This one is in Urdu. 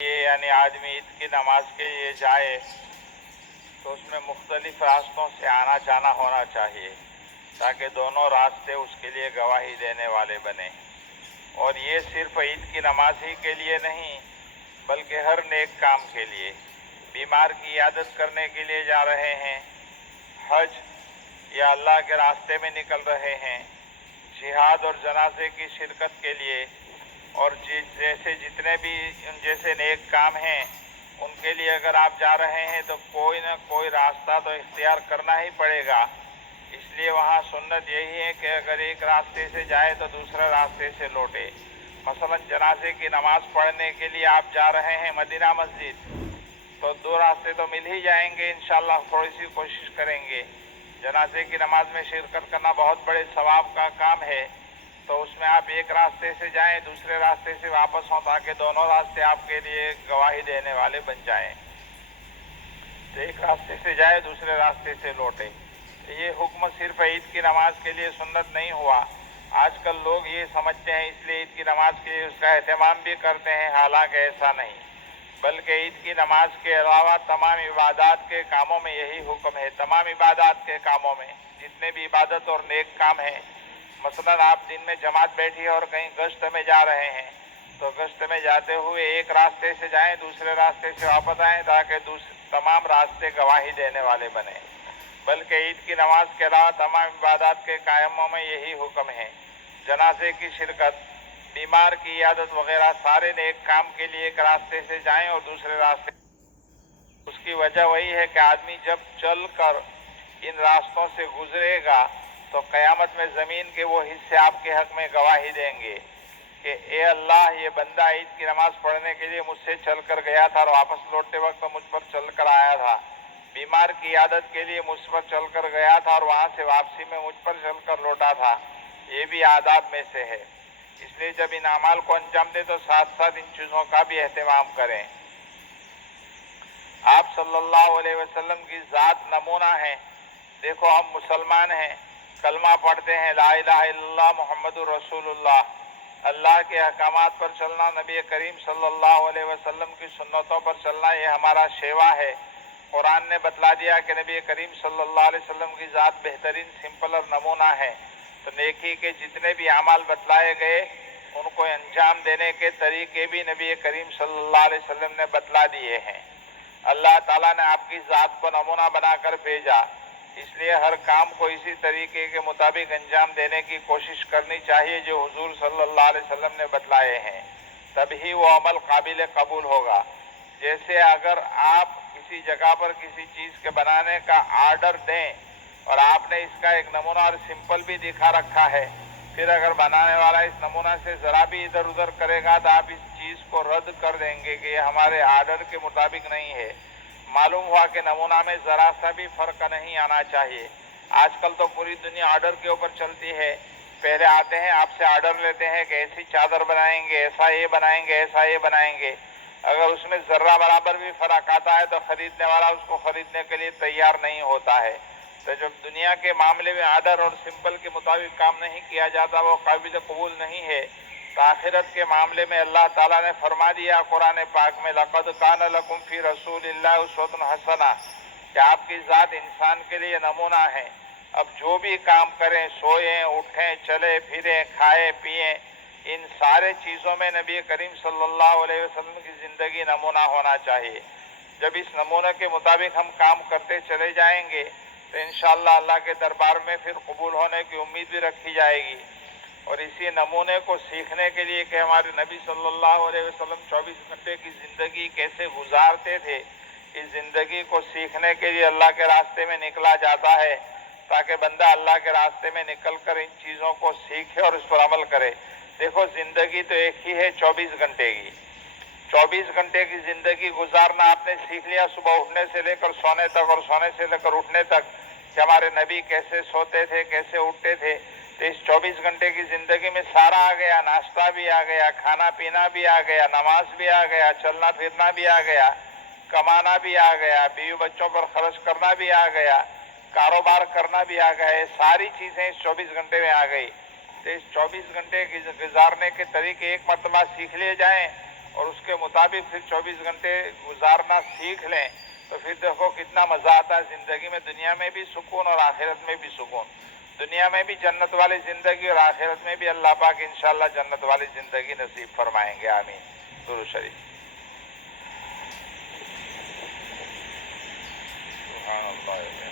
یہ یعنی آدمی عید کی نماز کے لیے جائے تو اس میں مختلف راستوں سے آنا جانا ہونا چاہیے تاکہ دونوں راستے اس کے لیے گواہی دینے والے بنیں۔ اور یہ صرف عید کی نماز ہی کے لیے نہیں بلکہ ہر نیک کام کے لیے، بیمار کی عیادت کرنے کے لیے جا رہے ہیں، حج یا اللہ کے راستے میں نکل رہے ہیں، جہاد اور جنازے کی شرکت کے لیے، اور جیسے جتنے بھی جیسے نیک کام ہیں ان کے لیے اگر آپ جا رہے ہیں تو کوئی نہ کوئی راستہ تو اختیار کرنا ہی پڑے گا۔ اس لیے وہاں سنت یہی ہے کہ اگر ایک راستے سے جائے تو دوسرے راستے سے لوٹے۔ مثلا جنازے کی نماز پڑھنے کے لیے آپ جا رہے ہیں مدینہ مسجد تو دو راستے تو مل ہی جائیں گے، انشاءاللہ تھوڑی سی کوشش کریں گے۔ جنازے کی نماز میں شرکت کرنا بہت بڑے ثواب کا کام ہے، تو اس میں آپ ایک راستے سے جائیں دوسرے راستے سے واپس ہوں تاکہ دونوں راستے آپ کے لیے گواہی دینے والے بن جائیں۔ تو ایک راستے سے جائے دوسرے راستے سے لوٹے۔ یہ حکم صرف عید کی نماز کے لیے سنت نہیں ہوا، آج کل لوگ یہ سمجھتے ہیں اس لیے عید کی نماز کے لیے اس کا اہتمام بھی کرتے ہیں، حالانکہ ایسا نہیں، بلکہ عید کی نماز کے علاوہ تمام عبادات کے کاموں میں یہی حکم ہے۔ تمام عبادات کے کاموں میں جتنے بھی عبادت اور نیک کام ہیں، مثلا آپ دن میں جماعت بیٹھی اور کہیں گشت میں جا رہے ہیں تو گشت میں جاتے ہوئے ایک راستے سے جائیں دوسرے راستے سے واپس آئیں تاکہ تمام راستے گواہی دینے والے بنیں۔ بلکہ عید کی نماز کے علاوہ تمام عبادات کے قائموں میں یہی حکم ہے۔ جنازے کی شرکت، بیمار کی عیادت وغیرہ سارے نیک کام کے لیے ایک راستے سے جائیں اور دوسرے راستے۔ اس کی وجہ وہی ہے کہ آدمی جب چل کر ان راستوں سے گزرے گا تو قیامت میں زمین کے وہ حصے آپ کے حق میں گواہی دیں گے کہ اے اللہ، یہ بندہ عید کی نماز پڑھنے کے لیے مجھ سے چل کر گیا تھا اور واپس لوٹتے وقت مجھ پر چل کر آیا تھا، بیمار کی عیادت کے لیے مجھ پر چل کر گیا تھا اور وہاں سے واپسی میں مجھ پر چل کر لوٹا تھا۔ یہ بھی آداب میں سے ہے، اس لیے جب ان اعمال کو انجام دیں تو ساتھ ساتھ ان چیزوں کا بھی اہتمام کریں۔ آپ صلی اللہ علیہ وسلم کی ذات نمونہ ہیں۔ دیکھو ہم مسلمان ہیں، کلمہ پڑھتے ہیں لا الہ الا اللہ محمد الرسول اللہ، اللہ کے احکامات پر چلنا، نبی کریم صلی اللہ علیہ وسلم کی سنتوں پر چلنا، یہ ہمارا شیوا ہے۔ قرآن نے بتلا دیا کہ نبی کریم صلی اللہ علیہ وسلم کی ذات بہترین سمپل اور نمونہ ہے، تو نیکی کے جتنے بھی اعمال بتلائے گئے ان کو انجام دینے کے طریقے بھی نبی کریم صلی اللہ علیہ وسلم نے بتلا دیے ہیں۔ اللہ تعالیٰ نے آپ کی ذات کو نمونہ بنا کر بھیجا، اس لیے ہر کام کو اسی طریقے کے مطابق انجام دینے کی کوشش کرنی چاہیے جو حضور صلی اللہ علیہ وسلم نے بتلائے ہیں، تبھی وہ عمل قابل قبول ہوگا۔ جیسے اگر آپ کسی جگہ پر کسی چیز کے بنانے کا آرڈر دیں اور آپ نے اس کا ایک نمونہ اور سمپل بھی دکھا رکھا ہے، پھر اگر بنانے والا اس نمونہ سے ذرا بھی ادھر ادھر کرے گا تو آپ اس چیز کو رد کر دیں گے کہ یہ ہمارے آرڈر کے مطابق نہیں ہے۔ معلوم ہوا کہ نمونہ میں ذرا سا بھی فرق نہیں آنا چاہیے۔ آج کل تو پوری دنیا آرڈر کے اوپر چلتی ہے، پہلے آتے ہیں آپ سے آرڈر لیتے ہیں کہ ایسی چادر بنائیں گے، ایسا یہ بنائیں گے، ایسا یہ بنائیں گے، اگر اس میں ذرہ برابر بھی فرق آتا ہے تو خریدنے والا اس کو خریدنے کے لیے تیار نہیں ہوتا ہے۔ تو جب دنیا کے معاملے میں آرڈر اور سمپل کے مطابق کام نہیں کیا جاتا وہ قابل قبول نہیں ہے، تو آخرت کے معاملے میں اللہ تعالیٰ نے فرما دیا قرآن پاک میں لَقَدْ كَانَ لَكُمْ فِي رَسُولِ اللَّهِ أُسْوَةٌ حَسَنَةٌ کہ آپ کی ذات انسان کے لیے نمونہ ہے۔ اب جو بھی کام کریں، سوئیں، اٹھیں، چلیں پھریں، کھائیں پئیں، ان سارے چیزوں میں نبی کریم صلی اللہ علیہ وسلم کی زندگی نمونہ ہونا چاہیے۔ جب اس نمونے کے مطابق ہم کام کرتے چلے جائیں گے تو انشاءاللہ اللہ کے دربار میں پھر قبول ہونے کی امید بھی رکھی جائے گی۔ اور اسی نمونے کو سیکھنے کے لیے کہ ہمارے نبی صلی اللہ علیہ وسلم 24 گھنٹے کی زندگی کیسے گزارتے تھے، اس زندگی کو سیکھنے کے لیے اللہ کے راستے میں نکلا جاتا ہے تاکہ بندہ اللہ کے راستے میں نکل کر ان چیزوں کو سیکھے اور اس پر عمل کرے۔ دیکھو زندگی تو ایک ہی ہے 24 گھنٹے کی، 24 گھنٹے کی زندگی گزارنا آپ نے سیکھ لیا، صبح اٹھنے سے لے کر سونے تک اور سونے سے لے کر اٹھنے تک کہ ہمارے نبی کیسے سوتے تھے، کیسے اٹھتے تھے، تو اس 24 گھنٹے کی زندگی میں سارا آ گیا، ناشتہ بھی آ گیا، کھانا پینا بھی آ گیا، نماز بھی آ گیا، چلنا پھرنا بھی آ گیا، کمانا بھی آ گیا، بیوی بچوں پر خرچ کرنا بھی آ گیا، کاروبار کرنا بھی آ گیا، یہ ساری چیزیں اس 24 گھنٹے میں آ گئی۔ تو اس 24 گھنٹے کی گزارنے کے طریقے ایک مرتبہ سیکھ لیے جائیں اور اس کے مطابق پھر 24 گھنٹے گزارنا سیکھ لیں تو پھر دیکھو کتنا مزہ آتا ہے زندگی میں، دنیا میں بھی سکون اور آخرت میں بھی سکون، دنیا میں بھی جنت والی زندگی اور آخرت میں بھی اللہ پاک انشاءاللہ جنت والی زندگی نصیب فرمائیں گے، آمین۔ درود شریف۔ سبحان اللہ۔